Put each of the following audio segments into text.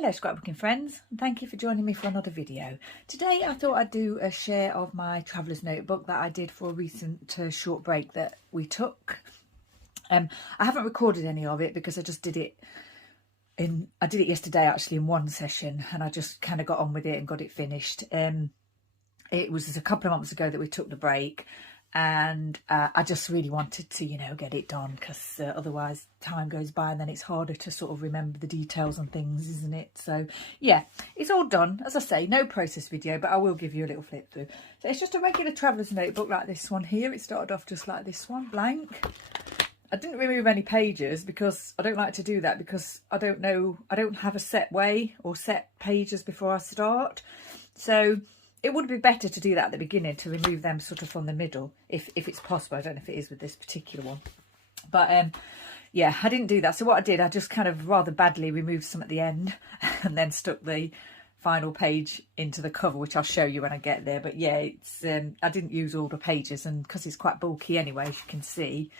Hello scrapbooking friends, and thank you for joining me for another video. Today I thought I'd do a share of my traveller's notebook that I did for a recent short break that we took. I haven't recorded any of it because I just did it I did it yesterday actually in one session, and I just kind of got on with it and got it finished. It was a couple of months ago that we took the break, and I just really wanted to, get it done, because otherwise time goes by and then it's harder to sort of remember the details and things, isn't it? So yeah, it's all done. As I say, no process video, but I will give you a little flip through. So it's just a regular traveller's notebook like this one here. It started off just like this one, blank. I didn't remove any pages because I don't like to do that, because I don't have a set way or set pages before I start. So it would be better to do that at the beginning, to remove them sort of from the middle, if it's possible. I don't know if it is with this particular one. But yeah, I didn't do that. So what I did, I just kind of rather badly removed some at the end and then stuck the final page into the cover, which I'll show you when I get there. But yeah, it's I didn't use all the pages, and because it's quite bulky anyway, as you can see,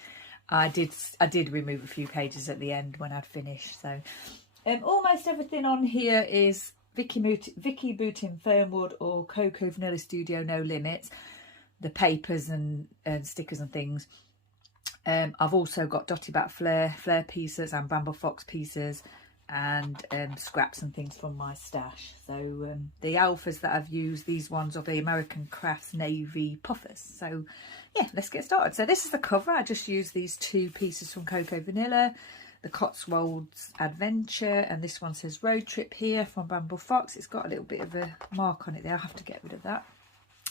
I did remove a few pages at the end when I'd finished. So almost everything on here is Vicky Boutin Fernwood or Cocoa Vanilla Studio No Limits, the papers and stickers and things. I've also got Dotty Bat Flare pieces and Bramble Fox pieces, and scraps and things from my stash. So the alphas that I've used, these ones are the American Crafts Navy puffers. So yeah, let's get started. So this is the cover. I just used these two pieces from Cocoa Vanilla, the Cotswolds Adventure, and this one says Road Trip here from Bramble Fox. It's got a little bit of a mark on it there. I'll have to get rid of that.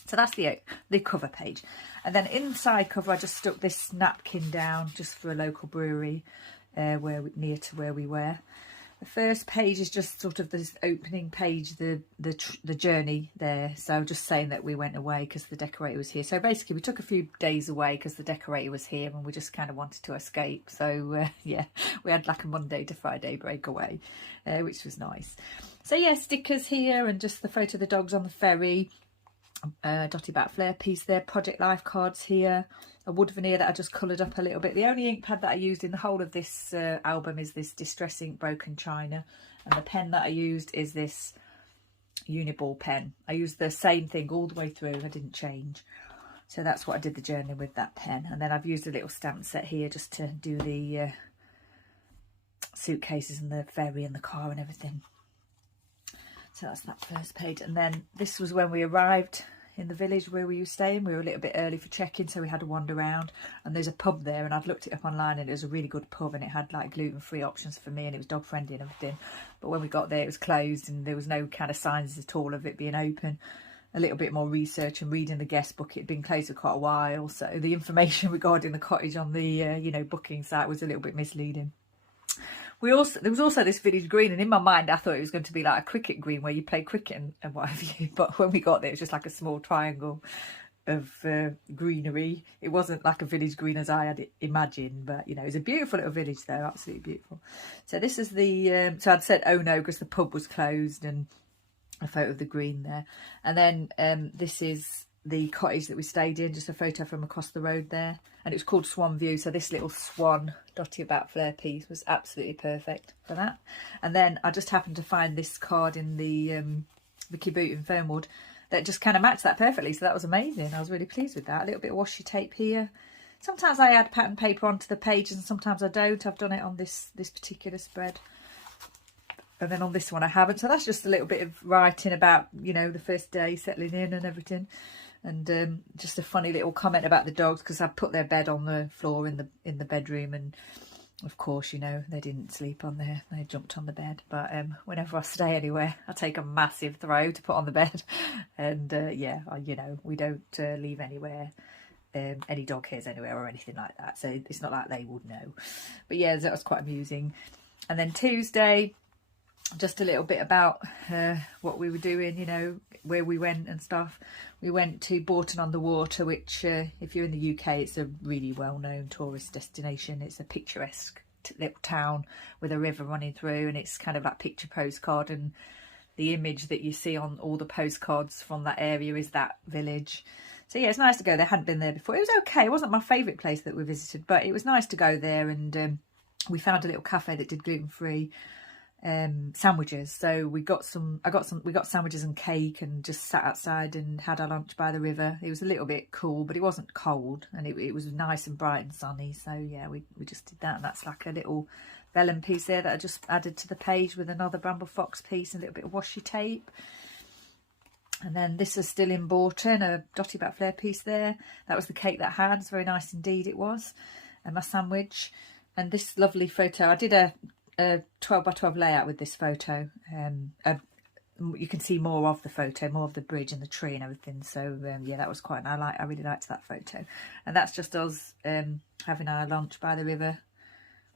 So that's the cover page. And then inside cover, I just stuck this napkin down just for a local brewery near to where we were. The first page is just sort of this opening page, the journey there. So just saying that we went away because the decorator was here. So basically we took a few days away because the decorator was here, and we just kind of wanted to escape. So yeah, we had like a Monday to Friday breakaway, which was nice. So yeah, stickers here, and just the photo of the dogs on the ferry. Dotty Bat Flare piece there, Project Life cards here, a wood veneer that I just coloured up a little bit. The only ink pad that I used in the whole of this album is this Distress Ink Broken China, and the pen that I used is this Uniball pen. I used the same thing all the way through, I didn't change. So that's what I did the journey with, that pen. And then I've used a little stamp set here just to do the suitcases and the ferry and the car and everything. So that's that first page. And then this was when we arrived in the village where we were staying. We were a little bit early for check-in, so we had to wander around, and there's a pub there, and I'd looked it up online, and it was a really good pub, and it had like gluten-free options for me, and it was dog friendly and everything. But when we got there, it was closed, and there was no kind of signs at all of it being open. A little bit more research and reading the guest book, it had been closed for quite a while, so the information regarding the cottage on the booking site was a little bit misleading. There was also this village green, and in my mind I thought it was going to be like a cricket green where you play cricket and what have you, but when we got there it was just like a small triangle of greenery. It wasn't like a village green as I had imagined, but it was a beautiful little village there, absolutely beautiful. So this is the so I'd said oh no because the pub was closed, and a photo of the green there. And then this is the cottage that we stayed in, just a photo from across the road there, and it was called Swan View. So this little swan Dotty Bat Flare piece was absolutely perfect for that. And then I just happened to find this card in the Vicky Boutin Fernwood that just kind of matched that perfectly, so that was amazing. I was really pleased with that. A little bit of washi tape here. Sometimes I add pattern paper onto the pages and sometimes I don't. I've done it on this particular spread, and then on this one I haven't. So that's just a little bit of writing about the first day settling in and everything. And just a funny little comment about the dogs, because I put their bed on the floor in the bedroom, and of course they didn't sleep on there, they jumped on the bed. But whenever I stay anywhere I take a massive throw to put on the bed, and yeah, we don't leave anywhere any dog hairs anywhere or anything like that, so it's not like they would know. But yeah, that was quite amusing. And then Tuesday, just a little bit about what we were doing, where we went and stuff. We went to Bourton on the Water, which if you're in the UK, it's a really well-known tourist destination. It's a picturesque little town with a river running through, and it's kind of like picture postcard, and the image that you see on all the postcards from that area is that village. So yeah, it's nice to go there. I hadn't been there before. It was okay. It wasn't my favourite place that we visited, but it was nice to go there, and we found a little cafe that did gluten-free sandwiches. So we got sandwiches and cake, and just sat outside and had our lunch by the river. It was a little bit cool, but it wasn't cold, and it was nice and bright and sunny. So yeah, we just did that, and that's like a little vellum piece there that I just added to the page with another Bramble Fox piece and a little bit of washi tape. And then this is still in Borton, a Dotty Bat Flare piece there. That was the cake that I had. It's very nice indeed it was. And my sandwich. And this lovely photo, I did a 12 by 12 layout with this photo. You can see more of the photo, more of the bridge and the tree and everything. So yeah, that was quite, I really liked that photo. And that's just us having our lunch by the river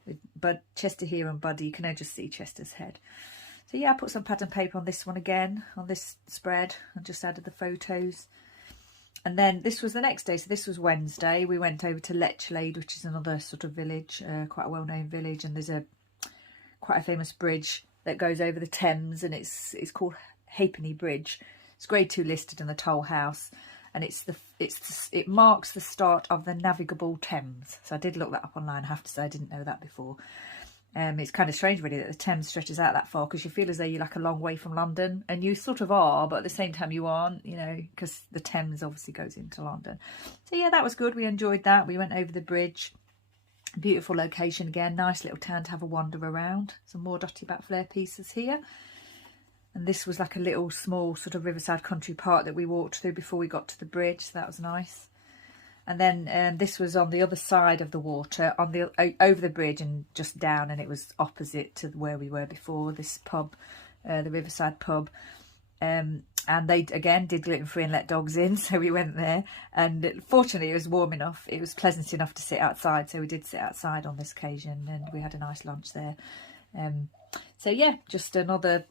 with Chester here and Buddy. You can only just see Chester's head. So yeah, I put some pattern paper on this one again, on this spread, and just added the photos. And then this was the next day, so this was Wednesday. We went over to Lechlade, which is another sort of village, quite a well-known village, and there's quite a famous bridge that goes over the Thames, and it's called Halfpenny Bridge. It's Grade 2 listed in the Toll House, and it marks the start of the navigable Thames. So I did look that up online. I have to say I didn't know that before. It's kind of strange really that the Thames stretches out that far, because you feel as though you're like a long way from London, and you sort of are, but at the same time you aren't, you know, because the Thames obviously goes into London. So yeah, that was good. We enjoyed that. We went over the bridge. Beautiful location again, nice little town to have a wander around. Some more Dotty Bat Flare pieces here. And this was like a little small sort of riverside country park that we walked through before we got to the bridge, so that was nice. And then this was on the other side of the water, on the over the bridge and just down, and it was opposite to where we were before, this pub, the Riverside pub. And they again did gluten-free and let dogs in, so we went there. And fortunately it was warm enough, it was pleasant enough to sit outside, so we did sit outside on this occasion, and we had a nice lunch there. So yeah, just another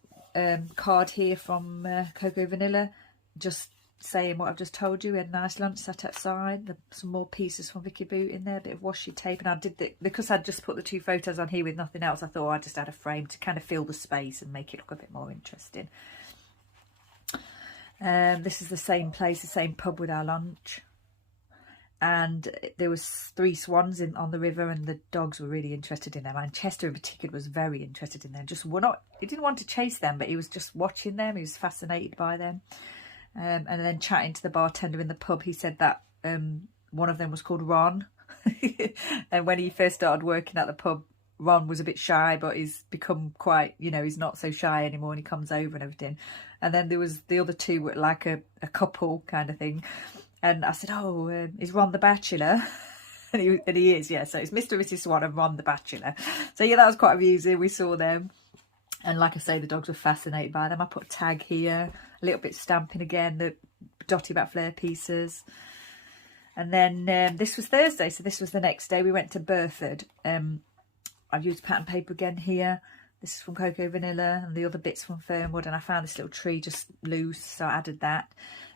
card here from Cocoa Vanilla, just saying what I've just told you. We had a nice lunch, sat outside, some more pieces from Vicky Boot in there, a bit of washi tape, and I did because I'd just put the two photos on here with nothing else. I thought I'd just add a frame to kind of fill the space and make it look a bit more interesting. This is the same place, the same pub with our lunch, and there was 3 swans on the river, and the dogs were really interested in them, and Chester in particular was very interested in them. He didn't want to chase them, but he was just watching them. He was fascinated by them. And then chatting to the bartender in the pub, he said that one of them was called Ron. And when he first started working at the pub, Ron was a bit shy, but he's become quite, you know, he's not so shy anymore, and he comes over and everything. And then there was the other two were like a couple kind of thing. And I said, oh, is Ron the Bachelor? and he is, yeah. So it's Mr. and Mrs. Swan and Ron the Bachelor. So yeah, that was quite amusing. We saw them. And like I say, the dogs were fascinated by them. I put a tag here, a little bit stamping again, the Dotty Bat Flare pieces. And then this was Thursday, so this was the next day. We went to Burford. I've used pattern paper again here. This is from Cocoa Vanilla, and the other bits from Fernwood. And I found this little tree just loose, so I added that.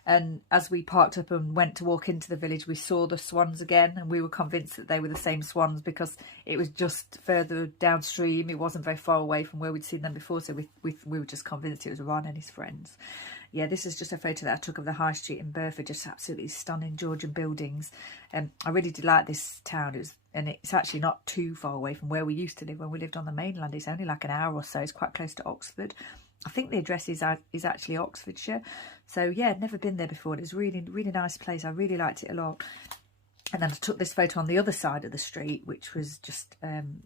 And as we parked up and went to walk into the village, we saw the swans again, and we were convinced that they were the same swans because it was just further downstream. It wasn't very far away from where we'd seen them before, so we were just convinced it was Ron and his friends. Yeah, this is just a photo that I took of the High Street in Burford, just absolutely stunning Georgian buildings. I really did like this town. It's actually not too far away from where we used to live when we lived on the mainland. It's only like an hour or so. It's quite close to Oxford. I think the address is actually Oxfordshire. So yeah, I'd never been there before. It was really, really nice place. I really liked it a lot. And then I took this photo on the other side of the street, which was just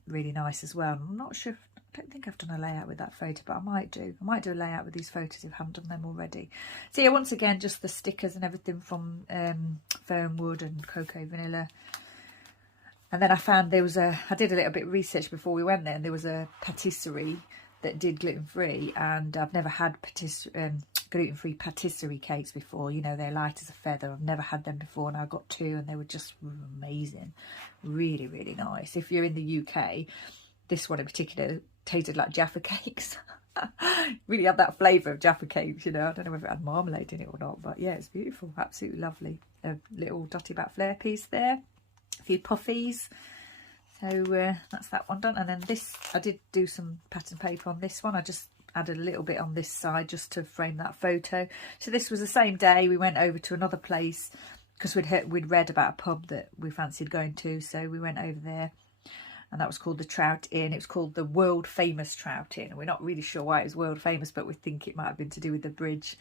really nice as well. I'm not sure, I don't think I've done a layout with that photo, but I might do. I might do a layout with these photos if I haven't done them already. So yeah, once again, just the stickers and everything from Fernwood and Cocoa Vanilla. And then I found I did a little bit of research before we went there, and there was a patisserie that did gluten-free, and I've never had gluten-free patisserie cakes before. You know, they're light as a feather. I've never had them before, and I got 2, and they were just amazing. Really, really nice. If you're in the UK, this one in particular tasted like Jaffa cakes. Really had that flavour of Jaffa cakes, you know. I don't know if it had marmalade in it or not, but yeah, it's beautiful. Absolutely lovely. A little Dotty Bat Flare piece there. A few puffies. So that's that one done. And then this, I did do some pattern paper on this one. I just added a little bit on this side just to frame that photo. So this was the same day. We went over to another place because we'd read about a pub that we fancied going to. So we went over there. and that was called the Trout Inn. It was called the World Famous Trout Inn. We're not really sure why it was world famous, but we think it might have been to do with the bridge,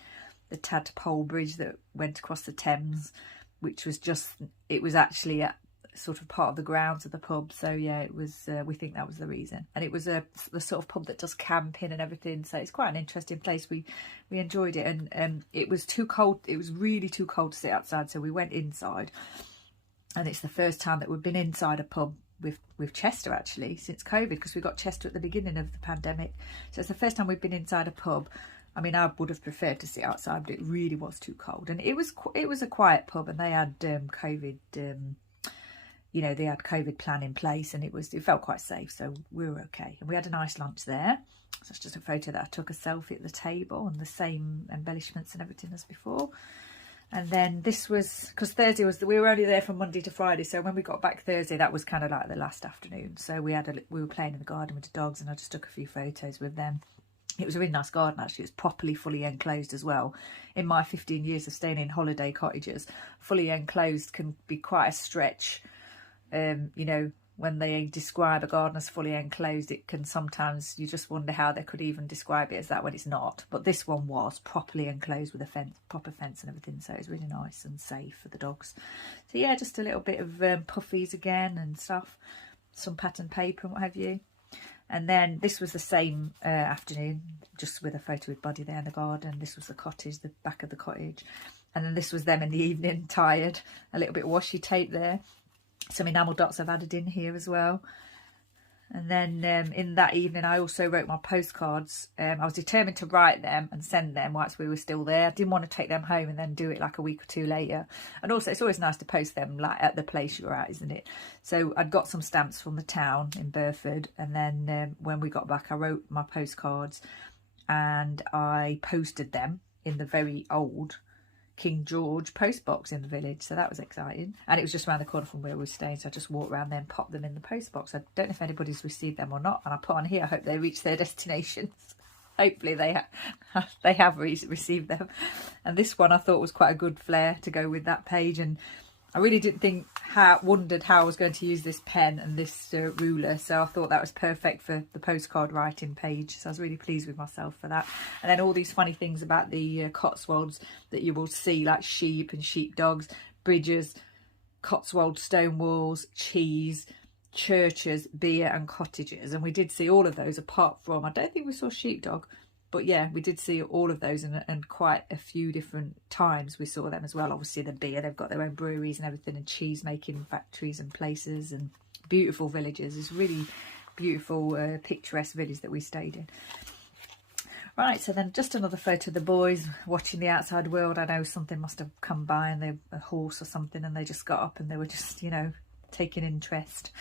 the Tadpole Bridge that went across the Thames, which was just, it was actually a sort of part of the grounds of the pub. So yeah, it was, we think that was the reason. And it was the sort of pub that does camping and everything, so it's quite an interesting place. We enjoyed it, and it was too cold, it was really too cold to sit outside, so we went inside. And it's the first time that we've been inside a pub with Chester, actually, since COVID, because we got Chester at the beginning of the pandemic. So it's the first time we've been inside a pub. I mean, I would have preferred to sit outside, but it really was too cold. And it was a quiet pub, and they had COVID, you know, they had COVID plan in place, and it felt quite safe, so we were okay. And we had a nice lunch there. So it's just a photo that I took, a selfie at the table, and the same embellishments and everything as before. And then this was, because Thursday was, we were only there from Monday to Friday, so when we got back Thursday, that was kind of like the last afternoon. So we were playing in the garden with the dogs, and I just took a few photos with them. It was a really nice garden, actually. It was properly fully enclosed as well. In my 15 years of staying in holiday cottages, fully enclosed can be quite a stretch. You know, when they describe a garden as fully enclosed, it can sometimes, you just wonder how they could even describe it as that when it's not. But this one was properly enclosed with a fence, proper fence and everything, so it was really nice and safe for the dogs. So yeah, just a little bit of puffies again and stuff, some pattern paper and what have you. And then this was the same afternoon, just with a photo with Buddy there in the garden. This was the cottage, the back of the cottage. And then this was them in the evening, tired, a little bit of washi tape there. Some enamel dots I've added in here as well. And then in that evening, I also wrote my postcards. I was determined to write them and send them whilst we were still there. I didn't want to take them home and then do it like a week or two later. And also, it's always nice to post them like at the place you're at, isn't it? So I'd got some stamps from the town in Burford. And then when we got back, I wrote my postcards and I posted them in the very old King George post box in the village, so that was exciting. And it was just around the corner from where we were staying, so I just walked around there and popped them in the post box. I don't know if anybody's received them or not, and I put on here, I hope they reach their destinations. Hopefully they have received them. And this one I thought was quite a good flair to go with that page, and I really didn't wondered how I was going to use this pen and this ruler, so I thought that was perfect for the postcard writing page. So I was really pleased with myself for that. And then all these funny things about the Cotswolds that you will see, like sheep and sheepdogs, bridges, Cotswold stone walls, cheese, churches, beer and cottages. And we did see all of those, apart from, I don't think we saw sheepdog, but yeah, we did see all of those, and quite a few different times we saw them as well. Obviously the beer, they've got their own breweries and everything, and cheese making factories and places, and beautiful villages. It's really beautiful, picturesque village that we stayed in. Right, so then just another photo of the boys watching the outside world. I know something must have come by, and a horse or something, and they just got up and they were just, you know, taking interest.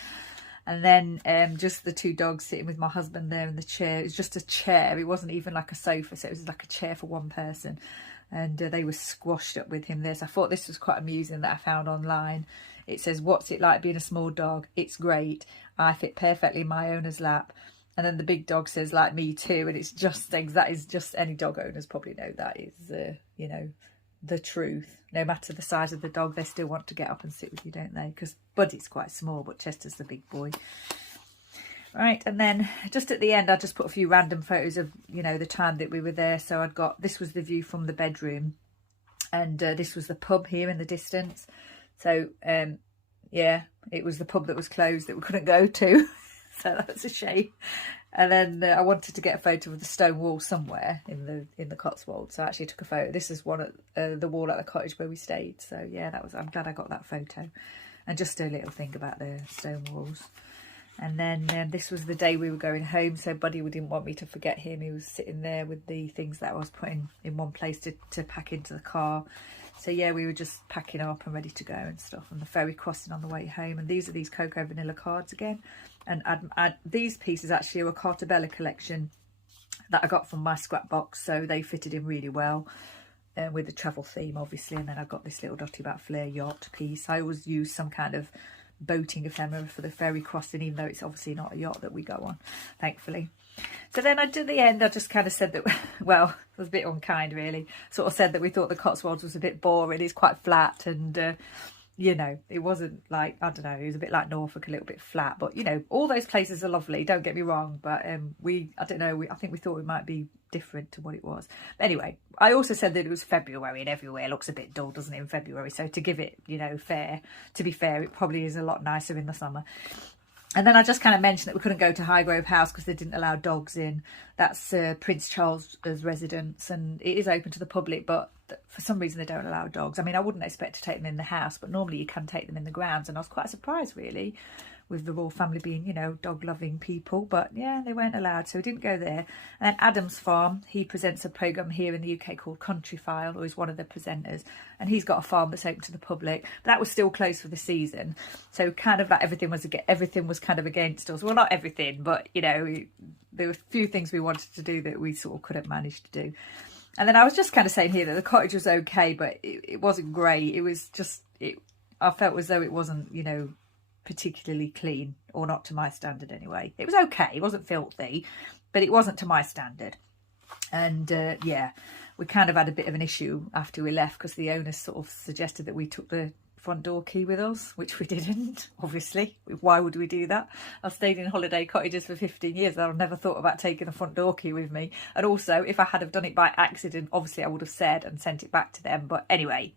And then just the two dogs sitting with my husband there in the chair. It was just a chair. It wasn't even like a sofa, so it was like a chair for one person. And they were squashed up with him there. So I thought this was quite amusing, that I found online. It says, "What's it like being a small dog? It's great. I fit perfectly in my owner's lap." And then the big dog says, "Like me too." And it's just, that is just, any dog owners probably know that is, you know, the truth. No matter the size of the dog, they still want to get up and sit with you, don't they? Because Buddy's quite small, but Chester's the big boy. Right, and then just at the end, I just put a few random photos of, you know, the time that we were there. So I'd got, this was the view from the bedroom, and this was the pub here in the distance. So yeah, it was the pub that was closed that we couldn't go to. So that was a shame. And then I wanted to get a photo of the stone wall somewhere in the Cotswolds, so I actually took a photo. This is one at the wall at the cottage where we stayed. So yeah, I'm glad I got that photo. And just a little thing about the stone walls. And then this was the day we were going home, so Buddy didn't want me to forget him. He was sitting there with the things that I was putting in one place to pack into the car. So yeah, we were just packing up and ready to go and stuff, and the ferry crossing on the way home. And these are these cocoa vanilla cards again. And these pieces actually are a Cartabella collection that I got from my scrap box, so they fitted in really well with the travel theme, obviously. And then I got this little Dotty About Flair yacht piece. I always use some kind of boating ephemera for the ferry crossing, even though it's obviously not a yacht that we go on, thankfully. So then at the end, I just kind of said that, well, it was a bit unkind really, sort of said that we thought the Cotswolds was a bit boring. It's quite flat, and you know, it wasn't like, I don't know, it was a bit like Norfolk, a little bit flat, but you know, all those places are lovely, don't get me wrong, but I don't know, I think we thought it might be different to what it was. But anyway, I also said that it was February and everywhere looks a bit dull, doesn't it, in February? So to give it, you know, to be fair, it probably is a lot nicer in the summer. And then I just kind of mentioned that we couldn't go to Highgrove House because they didn't allow dogs in. That's Prince Charles's residence, and it is open to the public, but for some reason they don't allow dogs. I mean, I wouldn't expect to take them in the house, but normally you can take them in the grounds, and I was quite surprised really with the royal family being, you know, dog loving people, but yeah, they weren't allowed, so we didn't go there. And then Adam's farm, he presents a programme here in the UK called Countryfile, or is one of the presenters, and he's got a farm that's open to the public, but that was still closed for the season, so kind of like everything was kind of against us. Well, not everything, but you know, there were a few things we wanted to do that we sort of couldn't manage to do. And then I was just kind of saying here that the cottage was okay, but it wasn't great. It was just, I felt as though it wasn't, you know, particularly clean, or not to my standard anyway. It was okay, it wasn't filthy, but it wasn't to my standard. And yeah, we kind of had a bit of an issue after we left because the owners sort of suggested that we took the front door key with us, which we didn't, obviously. Why would we do that? I've stayed in holiday cottages for 15 years and I've never thought about taking the front door key with me. And also, if I had have done it by accident, obviously I would have said and sent it back to them. But anyway,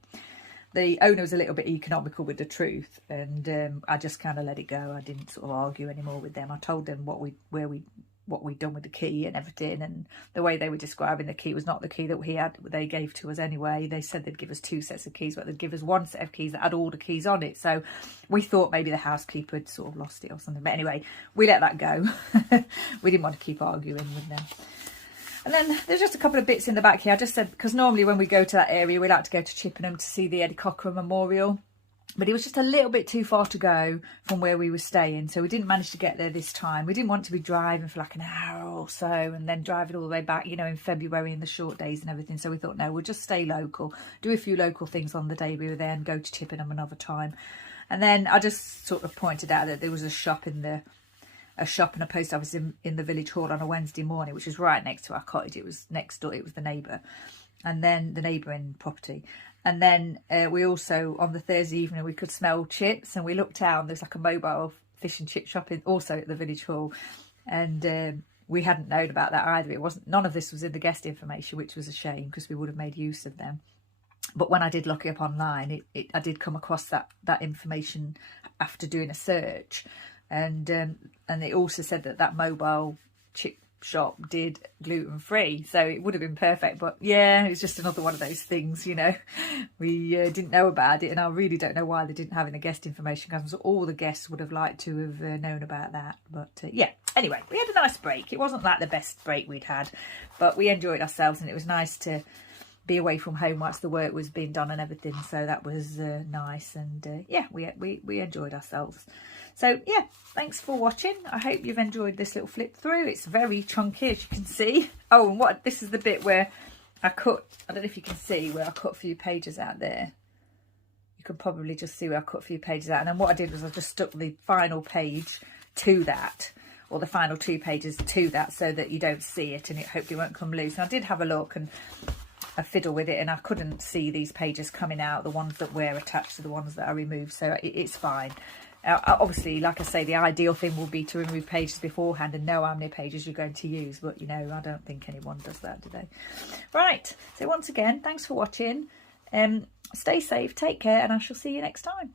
the owner was a little bit economical with the truth, and I just kind of let it go. I didn't sort of argue anymore with them. I told them what we'd done with the key and everything, and the way they were describing the key was not the key that they gave to us anyway. They said they'd give us 2 sets of keys, but they'd give us 1 set of keys that had all the keys on it. So we thought maybe the housekeeper had sort of lost it or something. But anyway, we let that go. We didn't want to keep arguing with them. And then there's just a couple of bits in the back here. I just said, because normally when we go to that area, we like to go to Chippenham to see the Eddie Cochran Memorial. But it was just a little bit too far to go from where we were staying. So we didn't manage to get there this time. We didn't want to be driving for like an hour or so and then driving all the way back, you know, in February and the short days and everything. So we thought, no, we'll just stay local, do a few local things on the day we were there and go to Chippenham another time. And then I just sort of pointed out that there was a shop and a post office in the village hall on a Wednesday morning, which was right next to our cottage. It was next door, it was the neighbour, and then the neighbouring property. And then we also, on the Thursday evening, we could smell chips, and we looked out and there's like a mobile fish and chip shop also at the village hall, and we hadn't known about that either. None of this was in the guest information, which was a shame because we would have made use of them. But when I did look it up online, I did come across that information after doing a search. And it also said that mobile chip shop did gluten-free, so it would have been perfect. But yeah, it's just another one of those things, you know. We didn't know about it, and I really don't know why they didn't have in the guest information, because all the guests would have liked to have known about that. But yeah, anyway, we had a nice break. It wasn't like the best break we'd had, but we enjoyed ourselves, and it was nice to be away from home whilst the work was being done and everything. So that was nice, and yeah, we enjoyed ourselves. So yeah, thanks for watching. I hope you've enjoyed this little flip through. It's very chunky, as you can see. Oh, and this is the bit where I cut, I don't know if you can see where I cut a few pages out there. You can probably just see where I cut a few pages out. And then what I did was I just stuck the final page to that, or the final 2 pages to that, so that you don't see it and it hopefully won't come loose. And I did have a look and a fiddle with it, and I couldn't see these pages coming out, the ones that were attached to the ones that I removed, so it's fine. Obviously, like I say, the ideal thing will be to remove pages beforehand and know how many pages you're going to use, but you know, I don't think anyone does that, do they? Right, so once again, thanks for watching. Stay safe, take care, and I shall see you next time.